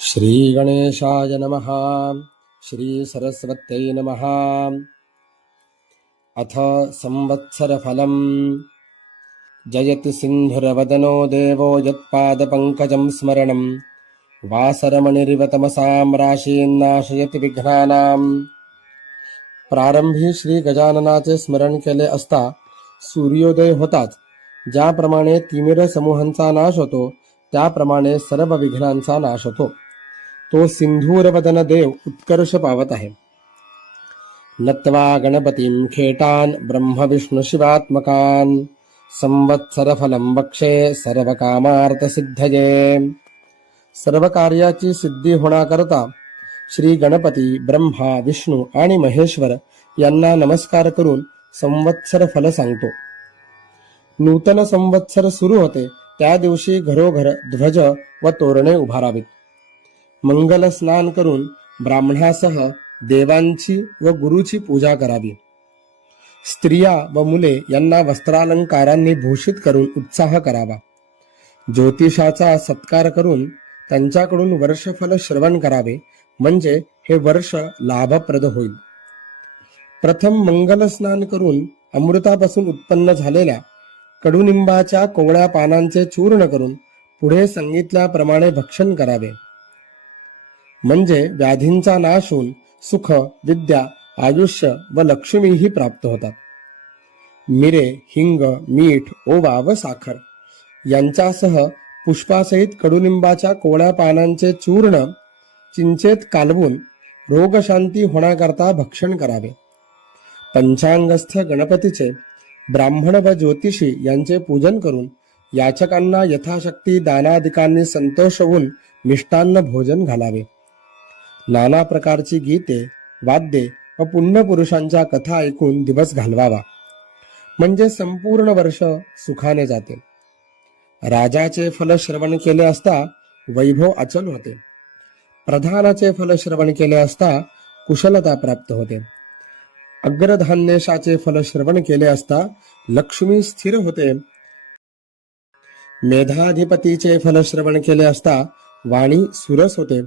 श्री गणेशाय नमः। श्री सरस्वत्यै नमः। अथ संवत्सरफलम्। जयति सिन्धुरवदनो देवो यत्पादपङ्कजं स्मरणं वासरमणिरिव तमसां राशीन्नाशयति विघ्नानाम्। प्रारंभी श्री गजाननाचे स्मरण केले असता सूर्योदय होताच ज्याप्रमाणे तिमिर समूहांचा नाश होतो त्याप्रमाणे सर्व विघ्नांचा नाश होतो। तो सिंधूरवदन देव उत्कर्ष पावत आहे। नत्वा गणपतीं खेटान ब्रह्म विष्णु शिवात्मकान संवत्सरफलं वक्षे सर्वकामार्थसिद्धये। सर्व कार्याची सिद्धी होण्याकरता श्री गणपती ब्रह्मा विष्णू आणि महेश्वर यांना नमस्कार करून संवत्सर फल सांगतो। नूतन संवत्सर सुरू होते त्या दिवशी घरोघर ध्वज व तोरणे उभारावीत। मंगल स्नान करून ब्राह्मणासह देवांची व गुरुची पूजा करावी। स्त्रिया व मुले यांना वस्त्रालंकारांनी भूषित करून उत्साह करावा। ज्योतिषाचा सत्कार करून त्यांच्याकडून वर्षफल श्रवण करावे, म्हणजे हे वर्ष लाभप्रद होईल। प्रथम मंगल स्नान करून अमृतापासून उत्पन्न झालेल्या कडुनिंबाच्या कोवळ्या पानांचे चूर्ण करून पुढे सांगितल्याप्रमाणे भक्षण करावे, म्हणजे व्याधींचा नाश होऊन सुख, विद्या, आयुष्य व लक्ष्मीही प्राप्त होतात। मिरे, हिंग, मीठ, ओवा व साखर यांच्यासह पुष्पासहित कडुनिंबाच्या कोवळ्या पानांचे चूर्ण चिंचेत कालवून रोगशांती होण्याकरता भक्षण करावे। पंचांगस्थ गणपतीचे ब्राह्मण व ज्योतिषी यांचे पूजन करून याचकांना यथाशक्ती दानादिकांनी संतोष होऊन मिष्टान्न भोजन घालावे। नाना प्रकारची गीते, वाद्ये व पुण्यपुरुषांच्या कथा ऐकून दिवस घालवावा, म्हणजे संपूर्ण वर्ष सुखाने जाते। राजाचे फल श्रवण केले असता वैभव अचल होते। प्रधानाचे फल श्रवण केले असता कुशलता प्राप्त होते। अग्रधान्येशाचे फल श्रवण केले असता लक्ष्मी स्थिर होते। मेधाधिपतीचे फल श्रवण केले असता वाणी सुरस होते।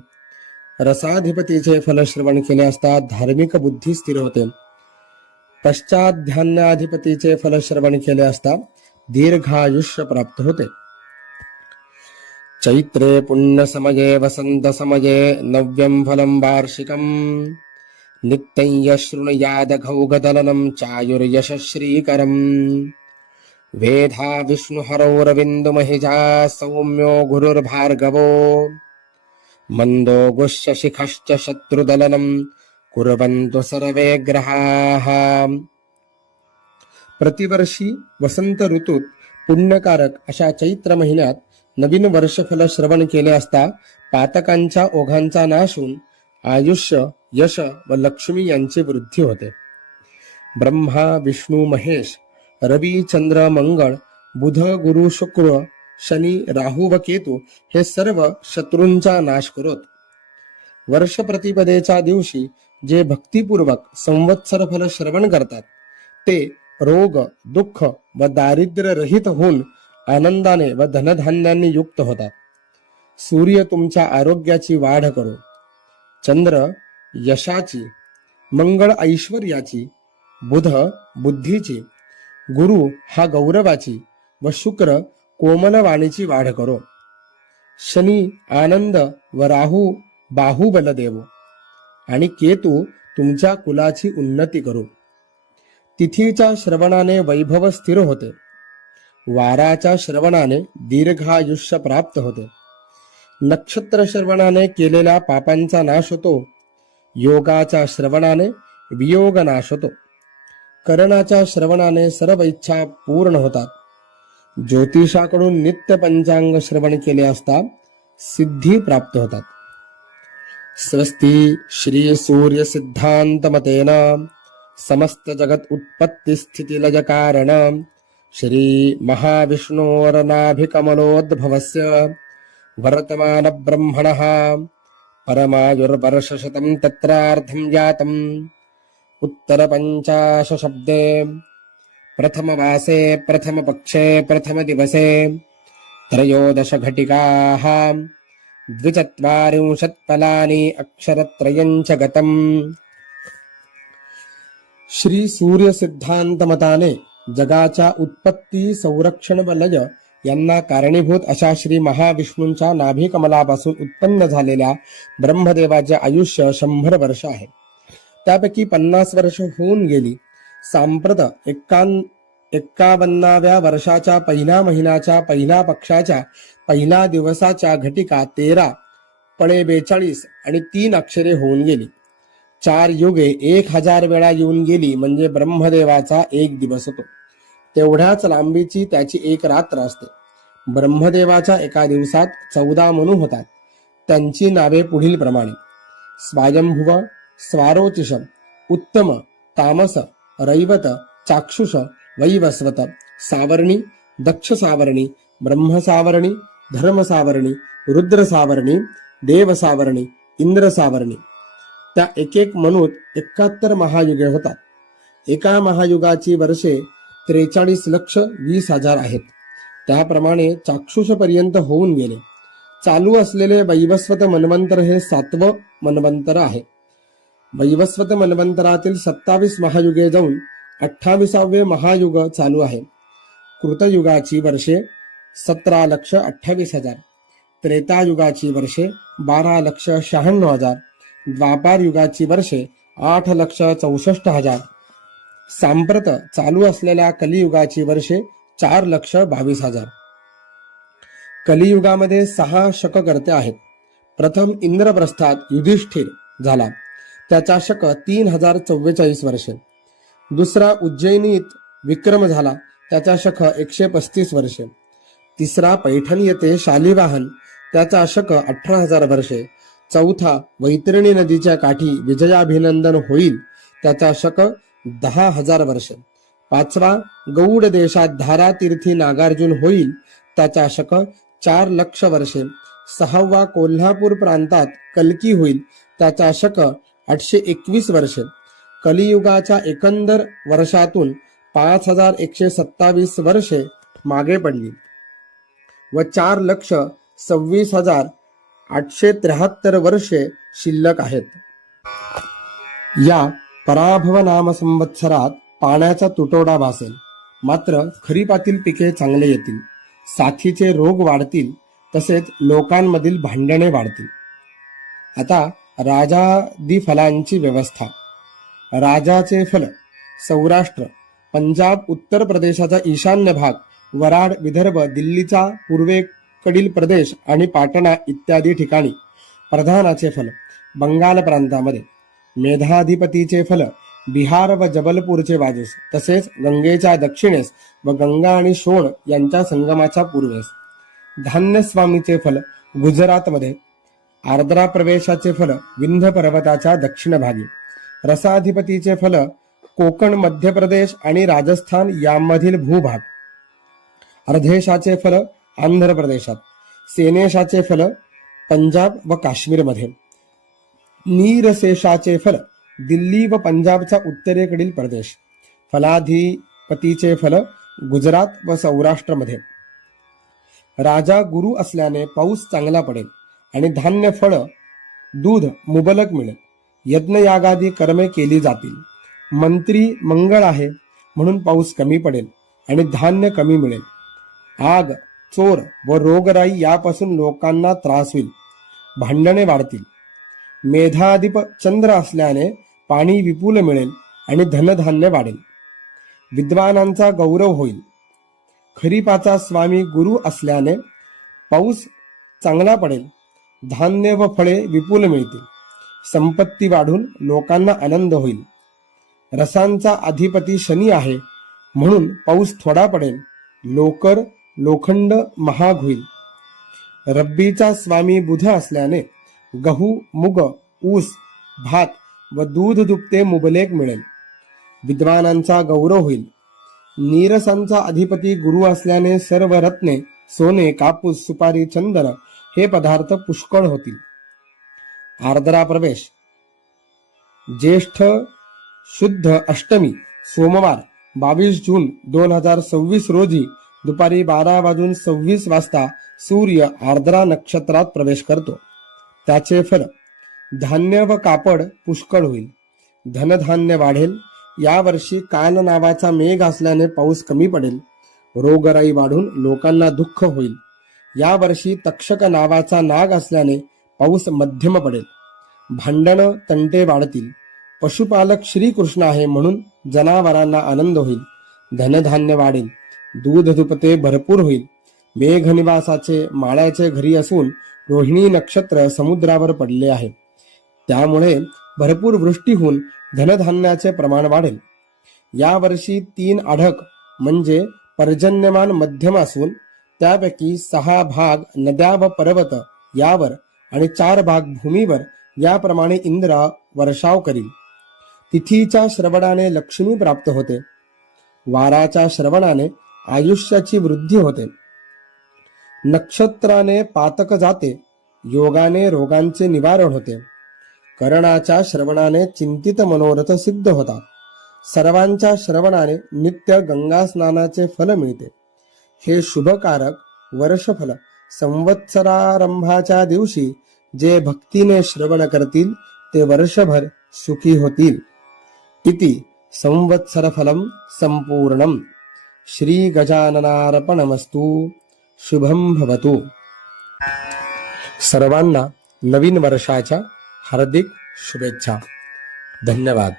रसाधिपतीचे फल श्रवण केले असता धार्मिक बुद्धी स्थिर होते। पश्चाध्यान्याधिपतीचे फल श्रवण केले असता दीर्घायुष्य प्राप्त होते। चैत्रे पुण्य समये वसंत समये नव्यं फलं वार्षिकं नित्यं यशृणुयाद घौघदलनं चायुर्यशश्रीकरं वेधा विष्णुहरौरविन्दुमहिजा सौम्यो गुरुर्भार्गवो मंदो गुश्यशिखश्च शत्रुदलनं कुर्वन्तु सर्वे ग्रहाः। प्रतिवर्षी वसंत ऋतूत पुण्यकारक अशा चैत्र महिन्यात नवीन वर्षफल श्रवण केले असता पातकांच्या ओघांचा नाश होऊन आयुष्य, यश व लक्ष्मी यांची वृद्धी होते। ब्रह्मा, विष्णू, महेश, रवी, चंद्र, मंगळ, बुध, गुरु, शुक्र, शनी, राहू व केतू हे सर्व शत्रूंचा नाश करत। वर्ष प्रतिपदेच्या दिवशी जे भक्तिपूर्वक संवत्सर फल श्रवण करतात ते रोग, दुःख व दारिद्र्य रहित होऊन आनंदाने व धनधान्यांनी युक्त होतात। सूर्य तुमच्या आरोग्याची वाढ करो, चंद्र यशाची, मंगळ ऐश्वर्याची, बुध बुद्धीची, गुरु हा गौरवाची व शुक्र कोमलवाणीची वाढ करो। शनी आनंद व राहू बाहुबल देवो आणि केतू तुमच्या कुलाची उन्नती करो। तिथीच्या श्रवणाने वैभव स्थिर होते। वाराच्या श्रवणाने दीर्घायुष्य प्राप्त होते। नक्षत्र श्रवणाने केलेल्या पापांचा नाश होतो। योगाच्या श्रवणाने वियोग नाश होतो। करणाच्या श्रवणाने सर्व इच्छा पूर्ण होतात। ज्योतिषाकडून नित्य पंचांग श्रवण केले असता सिद्धी प्राप्त होतात। स्वस्ति श्री सूर्य सिद्धांत मतेन समस्त जगत उत्पत्ति स्थिति लय कारण श्री महाविष्णोरनाभिकमलोद्भवस्य वर्तमान ब्रह्मणः परमायुर्वर्षशतं तत्रार्धं जातम् उत्तर पंचाश शब्दे प्रथमवासे प्रथमपक्षे प्रथमदिवसे त्रयोदश घटिकाः द्विचत्वारिंशत्फलानि अक्षरत्रयं च गतम्. श्री सूर्य सिद्धांत मताने जगाच्या उत्पत्ती, संरक्षण व लय यांना कारणीभूत अशा श्री महाविष्णूंच्या नाभी कमलापासून उत्पन्न झालेल्या ब्रह्मदेवाचे आयुष्य 100 वर्ष आहे. त्यापैकी 50 वर्ष होऊन गेली. सांप्रत 51व्या वर्षाच्या पहिल्या महिन्याच्या पहिल्या पक्षाच्या पहिल्या दिवसाच्या घटिका 13 पळे 42 आणि 3 अक्षरे होऊन गेली. 4 युगे 1000 वेळा येऊन गेली म्हणजे ब्रह्मदेवाचा एक दिवस होतो. तेवढ्याच लांबीची त्याची एक रात्र असते. ब्रह्मदेवाच्या एका दिवसात 14 मनु होतात. त्यांची नावे पुढील प्रमाणे: स्वायंभुव, स्वारोचिष, उत्तम, तामस, रैवत, चाक्षुष, वैवस्वत, सावर्णी, दक्ष सावर्णी, ब्रह्म सावर्णी, धर्म सावर्णी, रुद्र सावर्णी, देव सावर्णी, इंद्र सावर्णी. त्या एक मनुत 71 महायुगे होतात. एका महायुगाची वर्षे 43,20,000 आहेत. त्याप्रमाणे चाक्षुष पर्यंत होऊन गेले. चालू असलेले वैवस्वत मन्वंतर हे 7वं मन्वंतर आहे. वैवस्वत मन्वंतरातील 27 महायुगे जाऊन 28वे महायुग चालू आहे. कृतयुगाची वर्षे 17,28,000, त्रेतायुगाची वर्षे 12,96,000, द्वापार युगाची वर्षे 8,64,000, सांप्रत चालू असलेल्या कलियुगाची वर्षे 4,22,000. कलियुगामध्ये 6 शककर्ते आहेत. प्रथम इंद्रप्रस्थात युधिष्ठिर झाला, त्याचा शक 3044 वर्षे. दुसरा उज्जैनीत विक्रम झाला, त्याचा शक 135 वर्षे. तिसरा पैठण येथे शालिवाहन, त्याचा शक 18,000 वर्षे. चौथा वैतरणी नदीच्या काठी विजयाभिनंदन होईल, त्याचा शक 10,000 वर्षे. पाचवा गौड देशात धारातीर्थी नागार्जुन होईल, त्याचा शक 4 लक्ष वर्षे. सहावा कोल्हापूर प्रांतात कल्की होईल, त्याचा शक 821 वर्षे. कलियुगाच्या एकंदर वर्षातून 5,127 वर्षे मागे पडली व 4,26,873 वर्षे शिल्लक आहेत. या पराभव नाम संवत्सरात पाण्याचा तुटवडा भासेल, मात्र खरीपातील पिके चांगले येतील. साथीचे रोग वाढतील, तसेच लोकांमधील भांडणे वाढतील. आता राजादी फलांची व्यवस्था. राजाचे फल: सौराष्ट्र, पंजाब, उत्तर प्रदेशाचा ईशान्य भाग, वराड, विदर्भ, दिल्लीचा पूर्वेकडील प्रदेश आणि पाटणा इत्यादी ठिकाणी. प्रधानाचे फल: बंगाल प्रांतामध्ये. मेधाधिपतीचे फल: बिहार व जबलपूरचे बाजूस, तसेच गंगेच्या दक्षिणेस व गंगा आणि शोण यांच्या संगमाच्या पूर्वेस. धान्यस्वामीचे फल: गुजरातमध्ये. आर्द्रा प्रवेशाचे फल: विंध्य पर्वताच्या दक्षिण भागी. रसाधिपतीचे फल: कोकण, मध्य प्रदेश आणि राजस्थान यामधील भूभाग. अर्धेशाचे फल: आंध्र प्रदेशात. सेनेशाचे फल: पंजाब व काश्मीरमध्ये. नीरशेषाचे फल: दिल्ली व पंजाबचा उत्तरेकडील प्रदेश. फलाधिपतीचे फल: गुजरात व सौराष्ट्रमध्ये. राजा गुरु असल्याने पाऊस चांगला पडेल आणि धान्य, फळ, दूध मुबलक मिळेल. यज्ञयागादी कर्मे केली जातील. मंत्री मंगळ आहे म्हणून पाऊस कमी पडेल आणि धान्य कमी मिळेल. आग, चोर व रोगराई यापासून लोकांना त्रास होईल, भांडणे वाढतील. मेधाधिप चंद्र असल्याने पाणी विपुल मिळेल आणि धनधान्य वाढेल. विद्वानांचा गौरव होईल. खरीपाचा स्वामी गुरु असल्याने पाऊस चांगला पडेल, धान्य व फळे विपुल मिळतील. संपत्ती वाढून लोकांना आनंद होईल. रसांचा अधिपती शनी आहे म्हणून पाऊस थोडा पडेल. लोकर, लोखंड महाग होईल. रब्बीचा स्वामी बुध असल्याने गहू, मुग, ऊस, भात व दूध दुभते मुबलेक मिळेल. विद्वानांचा गौरव होईल. नीरसांचा अधिपती गुरु असल्याने सर्व रत्ने, सोने, कापूस, सुपारी, चंदन हे पदार्थ पुष्कळ होतील. आर्द्रा प्रवेश. ज्येष्ठ शुद्ध अष्टमी सोमवार 22 जून 2026 रोजी दुपारी 12:26 वाजता सूर्य आर्द्रा नक्षत्रात प्रवेश करतो. त्याचे फल: धान्य व कापड पुष्कळ होईल, धनधान्य वाढेल. यावर्षी काल नावाचा मेघ असल्याने पाऊस कमी पडेल, रोगराई वाढून लोकांना दुःख होईल. यावर्षी तक्षक नावाचा नाग असल्याने पाऊस मध्यम पडेल, भांडणं तंटे वाढतील. पशुपालक श्रीकृष्ण आहे म्हणून जनावरांना आनंद होईल, धनधान्य वाढेल, दूध दुपते भरपूर होईल. मेघनिवासाचे माळ्याचे घरी असून रोहिणी नक्षत्र समुद्रावर पडले आहे, त्यामुळे भरपूर वृष्टी होऊन धनधान्याचे प्रमाण वाढेल. यावर्षी 3 आढक म्हणजे पर्जन्यमान मध्यम असून त्यापैकी 6 भाग नद्या व पर्वत यावर आणि 4 भाग भूमीवर याप्रमाणे इंद्र वर्षाव करील. तिथीच्या श्रवणाने लक्ष्मी प्राप्त होते, वाराच्या श्रवणाने आयुष्याची वृद्धी होते, नक्षत्राने पातक जाते, योगाने रोगांचे निवारण होते, करणाच्या श्रवणाने चिंतित मनोरथ सिद्ध होतात, सर्वांच्या श्रवणाने नित्य गंगा स्नानाचे फल मिळते. हे शुभकारक वर्षफल संवत्सरारंभाच्या दिवशी जे भक्तीने श्रवण करतील ते वर्षभर सुखी होतील. इति संवत्सरफलम संपूर्णम. श्री गजाननार्पणमस्तु. शुभम भवतु. सर्वांना नवीन वर्षाच्या हार्दिक शुभेच्छा. धन्यवाद.